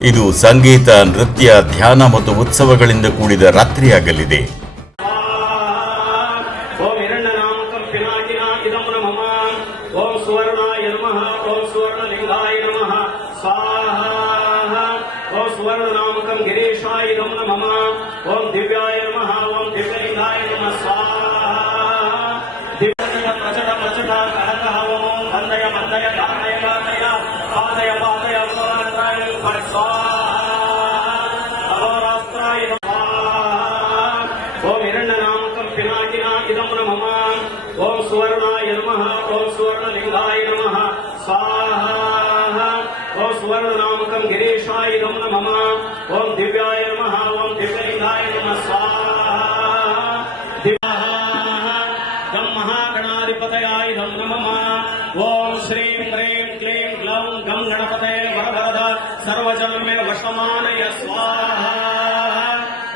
ಇದು ಸಂಗೀತ, ನೃತ್ಯ, ಧ್ಯಾನ ಮತ್ತು ಉತ್ಸವಗಳಿಂದ ಕೂಡಿದ ರಾತ್ರಿಯಾಗಲಿದೆ. ओम सुवर्णाय नमः ओम सुवर्णलिंगाय नमः स्वाहा ओम सुवर्णनामकं गिरीशाय नमः ओम दिव्याय नमः ओम दिव्यलिंगाय नमः स्वाहा गं महागणाधिपतयाय नमः ओम श्रीं ह्रीं क्लीं ग्लौं गं गणपतये वरवरद सर्वजन्मे वशमानय स्वाहा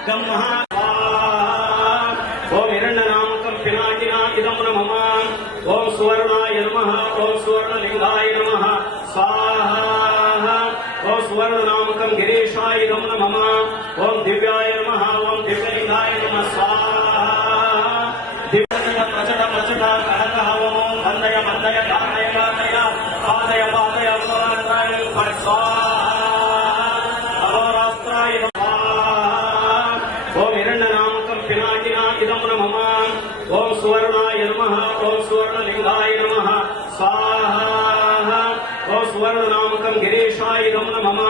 गं महा ओम सुवर्णाय नमः ओम सुवर्णलिंगाय नमः स्वाहा ओम सुवर्णनामकं गिरीशाय नमः ओम दिव्याय नमः ओम दिव्यलिंगाय नमः स्वाहा ओम वंदय वंदय धारय धारय पादय पादय अहोरास्त्राय ओम हिरण्यनामकं पिनाकिनाकिदं नमः ओम सुवर्णाय नमः ओम सुवर्णलिंगाय नमः स्वाहा ओम सुवर्णनामकं गिरीशाय नमः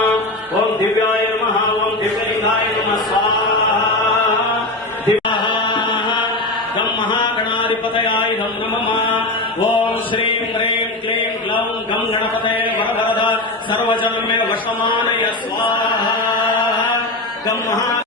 ओम दिव्याय नमः ओम दिव्यलिंगाय नमः स्वाहा गं महागणाधिपतयाय नमः ओम श्रीं ह्रीं क्लीं ग्लौं गं गणपतये वरवरद सर्वजन्मे वशमानय स्वाहा गं महा